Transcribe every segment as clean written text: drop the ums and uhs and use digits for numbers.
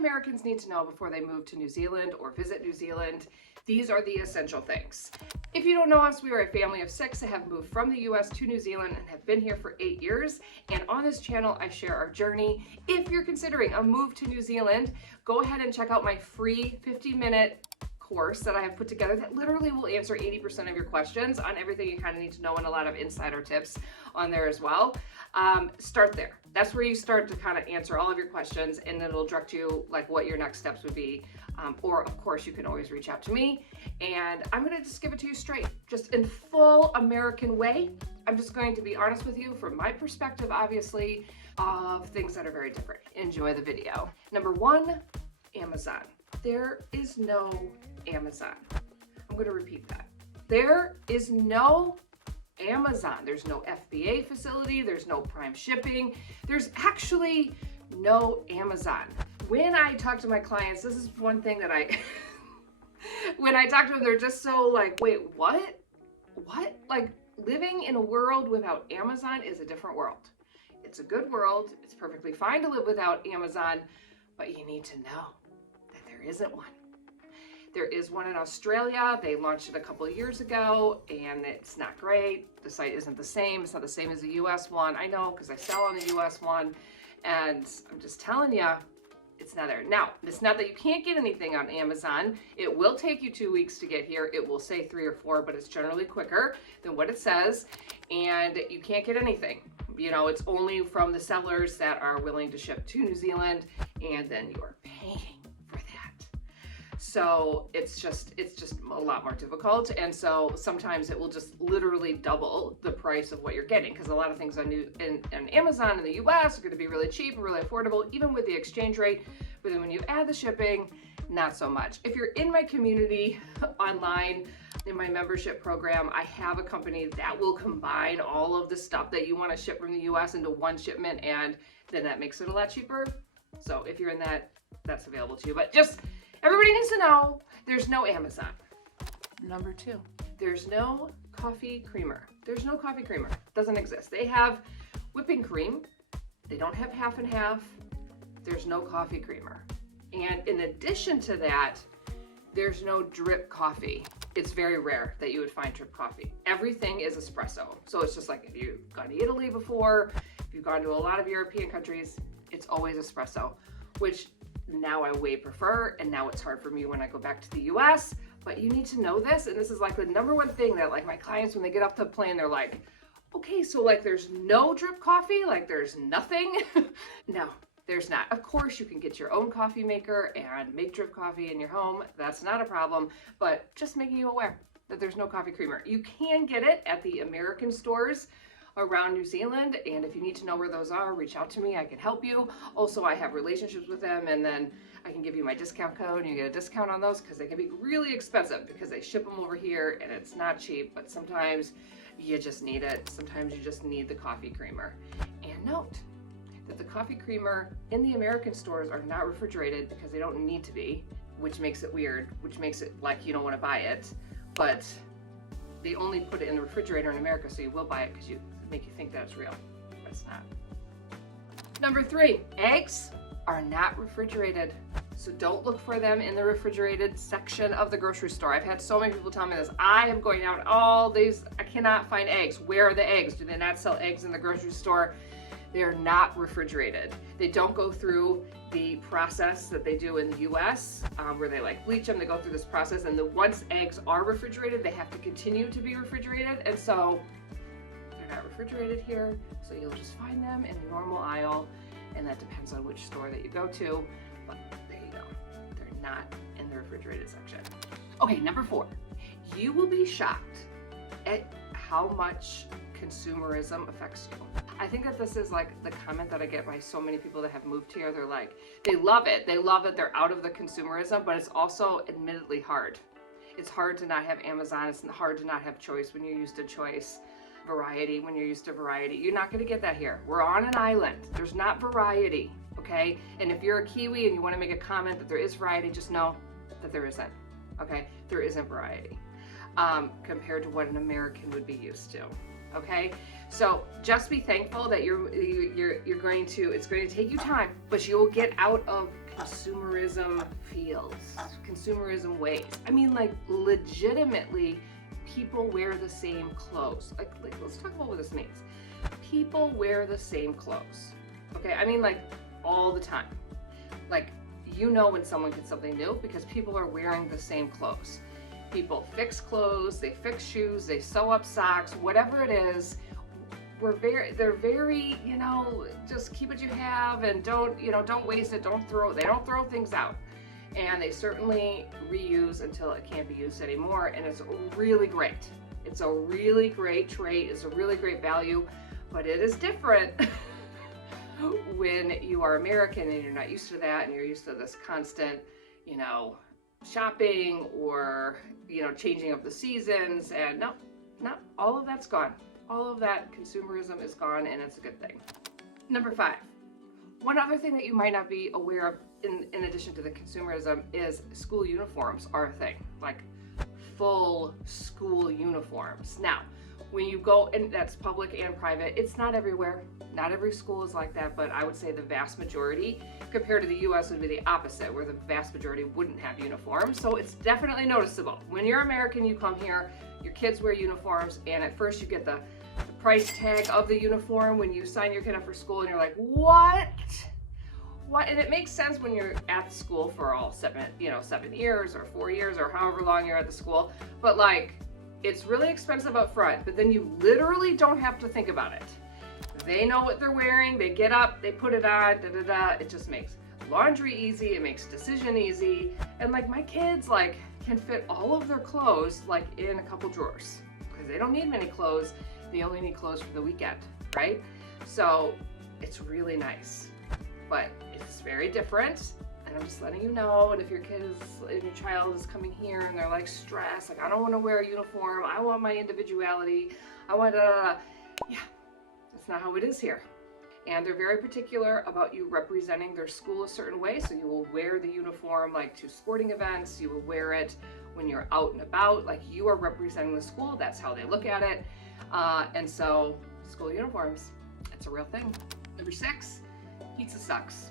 Americans need to know before they move to New Zealand or visit New Zealand. These are the essential things. If you don't know us, we are a family of 6 that have moved from the US to New Zealand and have been here for 8 years. And on this channel, I share our journey. If you're considering a move to New Zealand, go ahead and check out my free 50-minute course that I have put together that literally will answer 80% of your questions on everything you kind of need to know, and a lot of insider tips on there as well. Start there. That's where you start to kind of answer all of your questions, and then it'll direct you like what your next steps would be. Or of course you can always reach out to me, and I'm gonna just give it to you straight, just in full American way. I'm just going to be honest with you from my perspective, obviously, of things that are very different. Enjoy the video. Number 1, Amazon. There is no Amazon. I'm going to repeat that. There is no Amazon. There's no FBA facility. There's no Prime shipping. There's actually no Amazon. When I talk to my clients, this is one thing that when I talk to them, they're just so like, wait, what? What? Like, living in a world without Amazon is a different world. It's a good world. It's perfectly fine to live without Amazon, but you need to know that there isn't one. There is one in Australia. They launched it a couple of years ago, and it's not great. The site isn't the same. It's not the same as the US one. I know, because I sell on the US one, and I'm just telling you, it's not there. Now, it's not that you can't get anything on Amazon. It will take you 2 weeks to get here. It will say 3 or 4, but it's generally quicker than what it says, and you can't get anything. You know, it's only from the sellers that are willing to ship to New Zealand, and then you're paying for that. So it's just a lot more difficult. And so sometimes it will just literally double the price of what you're getting, because a lot of things on Amazon in the US are going to be really cheap and really affordable, even with the exchange rate. But then when you add the shipping, not so much. If you're in my community online, in my membership program, I have a company that will combine all of the stuff that you want to ship from the US into one shipment, and then that makes it a lot cheaper. So if you're in that, that's available to you. But just everybody needs to know there's no Amazon. Number 2, there's no coffee creamer. There's no coffee creamer. Doesn't exist. They have whipping cream. They don't have half and half. There's no coffee creamer. And in addition to that, there's no drip coffee. It's very rare that you would find drip coffee. Everything is espresso. So it's just like if you've gone to Italy before, if you've gone to a lot of European countries, it's always espresso, which now I way prefer, and now it's hard for me when I go back to the US. But you need to know this, and this is like the number one thing that like my clients, when they get off the plane, they're like, okay, so like there's no drip coffee, like there's nothing? No. There's not. Of course, you can get your own coffee maker and make drip coffee in your home. That's not a problem, but just making you aware that there's no coffee creamer. You can get it at the American stores around New Zealand, and if you need to know where those are, reach out to me. I can help you. Also, I have relationships with them, and then I can give you my discount code, and you get a discount on those, because they can be really expensive because they ship them over here and it's not cheap, but sometimes you just need it. Sometimes you just need the coffee creamer. And note that the coffee creamer in the American stores are not refrigerated, because they don't need to be, which makes it weird, which makes it like you don't want to buy it, but they only put it in the refrigerator in America, so you will buy it because you make you think that it's real, but it's not. Number 3, eggs are not refrigerated. So don't look for them in the refrigerated section of the grocery store. I've had so many people tell me this. I am going out all these, I cannot find eggs. Where are the eggs? Do they not sell eggs in the grocery store? They're not refrigerated. They don't go through the process that they do in the US, where they like bleach them. They go through this process, and once eggs are refrigerated, they have to continue to be refrigerated. And so they're not refrigerated here. So you'll just find them in the normal aisle, and that depends on which store that you go to. But there you go. They're not in the refrigerated section. Okay, number 4. You will be shocked at how much consumerism affects you. I think that this is like the comment that I get by so many people that have moved here. They're like, they love it. They love that they're out of the consumerism, but it's also admittedly hard. It's hard to not have Amazon. It's hard to not have choice when you're used to choice. Variety when you're used to variety. You're not going to get that here. We're on an island. There's not variety, okay? And if you're a Kiwi and you want to make a comment that there is variety, just know that there isn't, okay? There isn't variety compared to what an American would be used to. Okay, so just be thankful that you're going to, it's going to take you time, but you will get out of consumerism feels, consumerism ways. I mean, like, legitimately, people wear the same clothes. Like let's talk about what this means. People wear the same clothes. Okay, I mean, like, all the time. Like, you know when someone gets something new because people are wearing the same clothes. People fix clothes, they fix shoes, they sew up socks, whatever it is. They're very, you know, just keep what you have and don't waste it, they don't throw things out. And they certainly reuse until it can't be used anymore, and it's really great. It's a really great trait, it's a really great value, but it is different when you are American and you're not used to that and you're used to this constant, you know, shopping or, you know, changing of the seasons, and no, all of that's gone. All of that consumerism is gone, and it's a good thing. Number 5, one other thing that you might not be aware of in addition to the consumerism is school uniforms are a thing, like full school uniforms. Now, when you go, and that's public and private, it's not everywhere. Not every school is like that, but I would say the vast majority, compared to the US, would be the opposite, where the vast majority wouldn't have uniforms. So it's definitely noticeable. When you're American, you come here, your kids wear uniforms, and at first you get the price tag of the uniform when you sign your kid up for school, and you're like, what? And it makes sense when you're at school for all 7 years or 4 years or however long you're at the school. But like, it's really expensive up front, but then you literally don't have to think about it. They know what they're wearing, they get up, they put it on, It just makes laundry easy, it makes decision easy. And like, my kids like can fit all of their clothes like in a couple drawers because they don't need many clothes. They only need clothes for the weekend, right? So it's really nice, but it's very different. And I'm just letting you know. And if your child is coming here and they're like stressed, like, I don't want to wear a uniform, I want my individuality, I want to, yeah, that's not how it is here. And they're very particular about you representing their school a certain way. So you will wear the uniform like to sporting events, you will wear it when you're out and about, like you are representing the school. That's how they look at it. And so school uniforms, it's a real thing. Number 6, pizza sucks.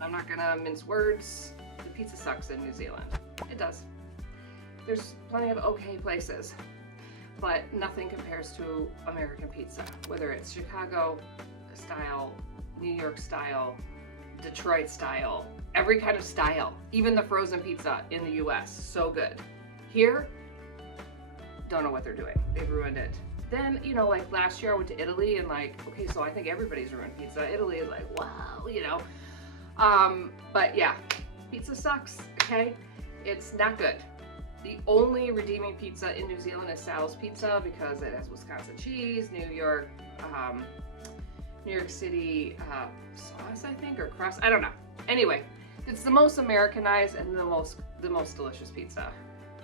I'm not gonna mince words. The pizza sucks in New Zealand. It does. There's plenty of okay places, but nothing compares to American pizza, whether it's Chicago style, New York style, Detroit style, every kind of style, even the frozen pizza in the US, so good. Here, don't know what they're doing. They've ruined it. Then, you know, like last year I went to Italy and like, okay, so I think everybody's ruined pizza. Italy is like, wow, you know. But yeah, pizza sucks, okay? It's not good. The only redeeming pizza in New Zealand is Sal's Pizza because it has Wisconsin cheese, New York City sauce, I think, or crust. I don't know. Anyway, it's the most Americanized and the most delicious pizza,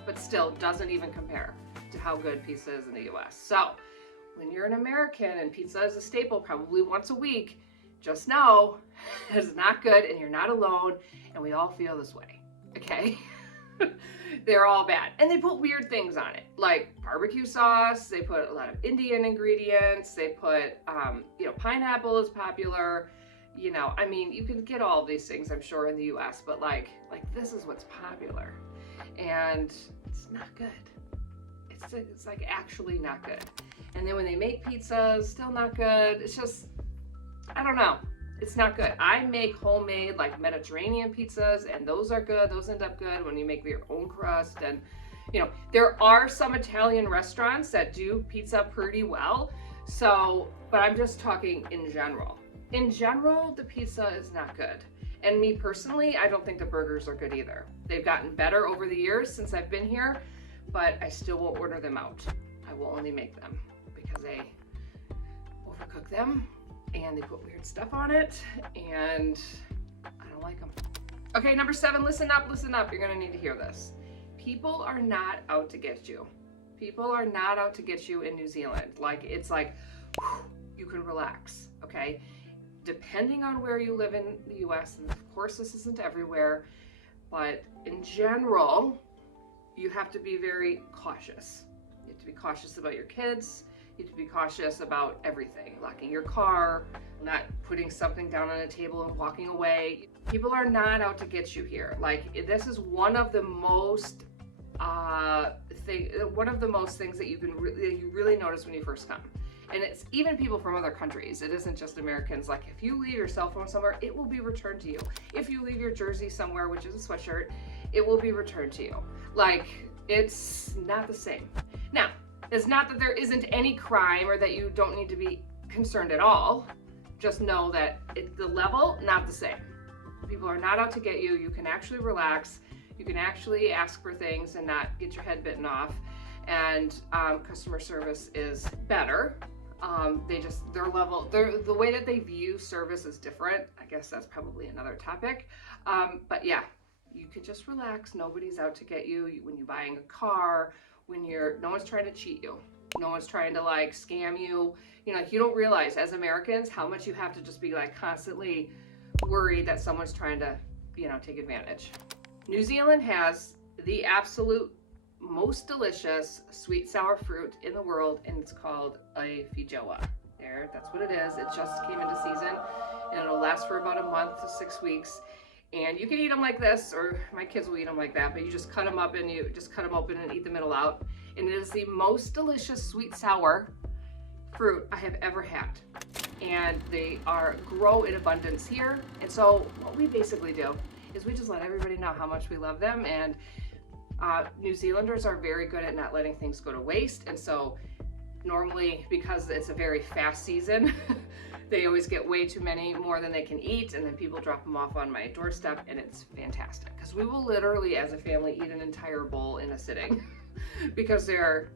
but still doesn't even compare to how good pizza is in the US. So when you're an American and pizza is a staple probably once a week, just know it's not good and you're not alone, and we all feel this way, okay? They're all bad. And they put weird things on it, like barbecue sauce. They put a lot of Indian ingredients. They put, you know, pineapple is popular. You know, I mean, you can get all these things, I'm sure, in the US, but like this is what's popular. And it's not good. It's like actually not good. And then when they make pizzas, still not good. It's just, I don't know. It's not good. I make homemade like Mediterranean pizzas, and those are good. Those end up good when you make your own crust. And you know, there are some Italian restaurants that do pizza pretty well. So, but I'm just talking in general. In general, the pizza is not good. And me personally, I don't think the burgers are good either. They've gotten better over the years since I've been here, but I still won't order them out. I will only make them because they overcook them and they put weird stuff on it, and I don't like them. Okay, number 7, listen up, you're gonna need to hear this. People are not out to get you. People are not out to get you in New Zealand. Like, it's like, whew, you can relax, okay? Depending on where you live in the US, and of course this isn't everywhere, but in general, you have to be very cautious. You have to be cautious about your kids. You have to be cautious about everything. Locking your car, not putting something down on a table and walking away. People are not out to get you here. Like, this is one of the most things that you really notice when you first come. And it's even people from other countries. It isn't just Americans. Like, if you leave your cell phone somewhere, it will be returned to you. If you leave your jersey somewhere, which is a sweatshirt, it will be returned to you. Like, it's not the same. Now, it's not that there isn't any crime or that you don't need to be concerned at all. Just know that the level, not the same. People are not out to get you. You can actually relax. You can actually ask for things and not get your head bitten off. And customer service is better. The way that they view service is different. I guess that's probably another topic. But yeah, you can just relax. Nobody's out to get you. When you're buying a car, no one's trying to cheat you. No one's trying to like scam you. You know, like, you don't realize as Americans how much you have to just be like constantly worried that someone's trying to, you know, take advantage. New Zealand has the absolute most delicious sweet sour fruit in the world, and it's called a Fija. There, that's what it is. It just came into season, and it'll last for about a month to 6 weeks. And you can eat them like this, or my kids will eat them like that, but you just cut them up and you just cut them open and eat the middle out. And it is the most delicious sweet sour fruit I have ever had. And they grow in abundance here. And so what we basically do is we just let everybody know how much we love them. And New Zealanders are very good at not letting things go to waste. And so normally, because it's a very fast season, they always get way too many, more than they can eat, and then people drop them off on my doorstep, and it's fantastic. Because we will literally, as a family, eat an entire bowl in a sitting because they're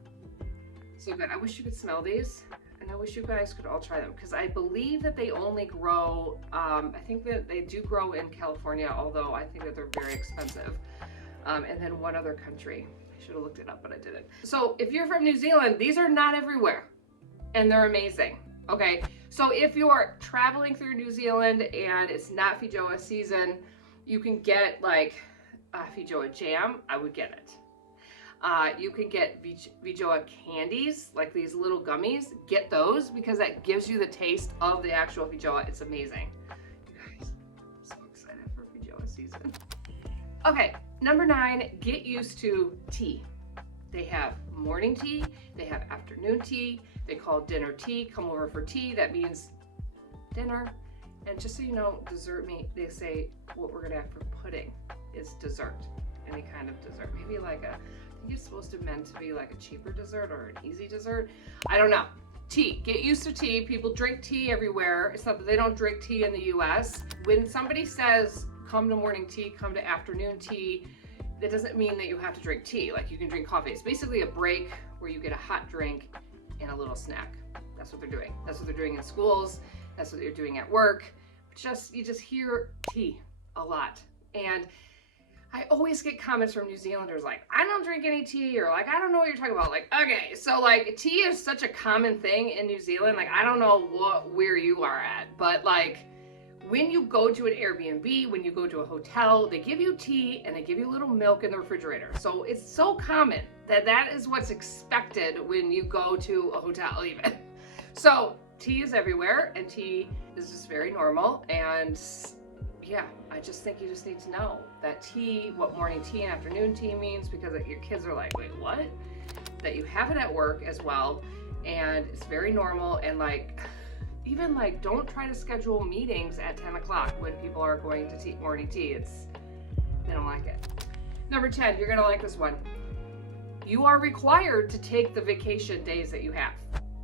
so good. I wish you could smell these, and I wish you guys could all try them, because I believe that they only grow, I think that they do grow in California, although I think that they're very expensive. And then one other country. I should have looked it up, but I didn't. So if you're from New Zealand, these are not everywhere, and they're amazing. Okay, so if you're traveling through New Zealand and it's not Feijoa season, you can get like Feijoa jam. I would get it. You can get Feijoa candies, like these little gummies. Get those, because that gives you the taste of the actual Feijoa. It's amazing. You guys, I'm so excited for Feijoa season. Okay, number 9, get used to tea. They have morning tea, they have afternoon tea, they call dinner tea. Come over for tea, that means dinner. And just so you know, dessert meat, they say what we're gonna have for pudding is dessert, any kind of dessert. Maybe like I think it's supposed to meant to be like a cheaper dessert or an easy dessert. I don't know. Tea, get used to tea. People drink tea everywhere. It's not that they don't drink tea in the US. When somebody says, come to morning tea, come to afternoon tea, that doesn't mean that you have to drink tea. Like, you can drink coffee. It's basically a break where you get a hot drink and a little snack. That's what they're doing. That's what they're doing in schools. That's what they're doing at work. You just hear tea a lot. And I always get comments from New Zealanders like, I don't drink any tea, or like, I don't know what you're talking about. Like, okay, so like tea is such a common thing in New Zealand. Like, I don't know where you are at, but like, when you go to an Airbnb, when you go to a hotel, they give you tea and they give you a little milk in the refrigerator. So it's so common that is what's expected when you go to a hotel even. So tea is everywhere, and tea is just very normal. And yeah, I just think you just need to know that tea, what morning tea and afternoon tea means, because your kids are like, wait, what? That you have it at work as well, and it's very normal. And like, even like, don't try to schedule meetings at 10 o'clock when people are going to morning tea. They don't like it. Number 10, you're gonna like this one. You are required to take the vacation days that you have.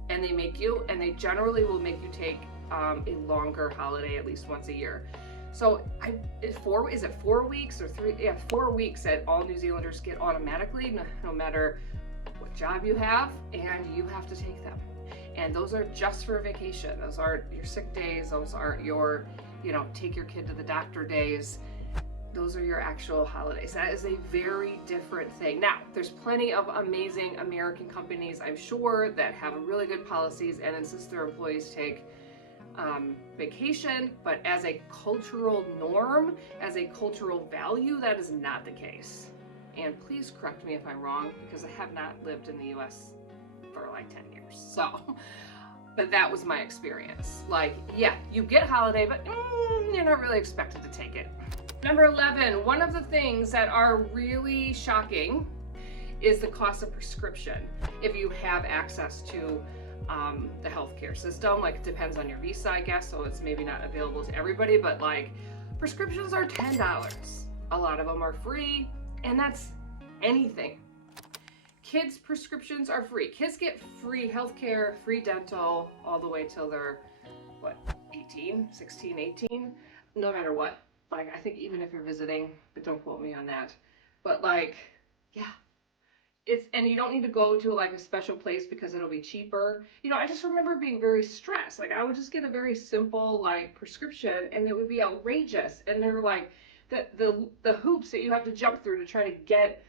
And they generally will make you take a longer holiday at least once a year. So is it 4 weeks or 3? Yeah, 4 weeks that all New Zealanders get automatically, no matter what job you have, and you have to take them. And those are just for vacation. Those aren't your sick days. Those aren't your, take your kid to the doctor days. Those are your actual holidays. That is a very different thing. Now, there's plenty of amazing American companies, I'm sure, that have really good policies and insist their employees take vacation, but as a cultural norm, as a cultural value, that is not the case. And please correct me if I'm wrong, because I have not lived in the US for like 10 years. So, but that was my experience. Like, yeah, you get holiday, but you're not really expected to take it. Number 11, one of the things that are really shocking is the cost of prescription. If you have access to the healthcare system, like it depends on your visa, I guess, so it's maybe not available to everybody, but like prescriptions are $10. A lot of them are free, and that's anything. Kids' prescriptions are free. Kids get free healthcare, free dental, all the way till they're, what, 18, 16, 18? No matter what. Like, I think even if you're visiting, but don't quote me on that. But like, yeah. And you don't need to go to like a special place because it'll be cheaper. You know, I just remember being very stressed. Like, I would just get a very simple like prescription and it would be outrageous. And they're like, the hoops that you have to jump through to try to get,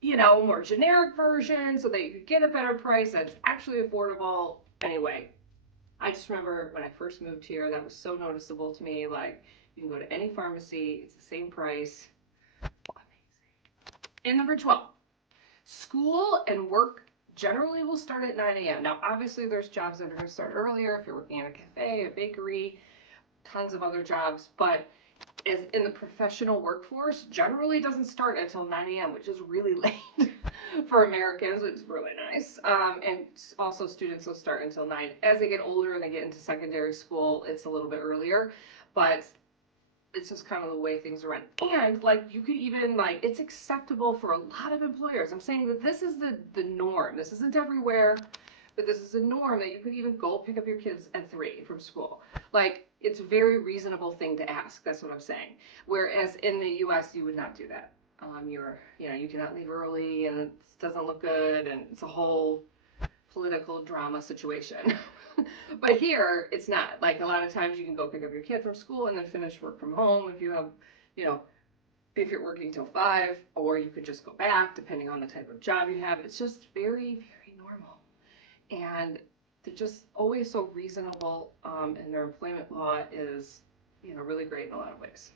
you know, more generic version so that you could get a better price that's actually affordable. Anyway, I just remember when I first moved here, that was so noticeable to me. Like, you can go to any pharmacy, it's the same price. Amazing. And number 12, school and work generally will start at 9 a.m. Now, obviously, there's jobs that are going to start earlier if you're working in a cafe, a bakery, tons of other jobs, but is in the professional workforce generally doesn't start until 9 a.m., which is really late for Americans, which is really nice. And also students will start until 9. As they get older and they get into secondary school, it's a little bit earlier, but it's just kind of the way things are run. And like you could even like, it's acceptable for a lot of employers. I'm saying that this is the norm. This isn't everywhere, but this is a norm that you could even go pick up your kids at 3 from school. Like, it's a very reasonable thing to ask. That's what I'm saying. Whereas in the U.S., you would not do that. You cannot leave early, and it doesn't look good, and it's a whole political drama situation. But here, it's not. Like, a lot of times you can go pick up your kid from school and then finish work from home if you have, if you're working till 5, or you could just go back depending on the type of job you have. It's just very, very normal. And they're just always so reasonable, and their employment law is, really great in a lot of ways.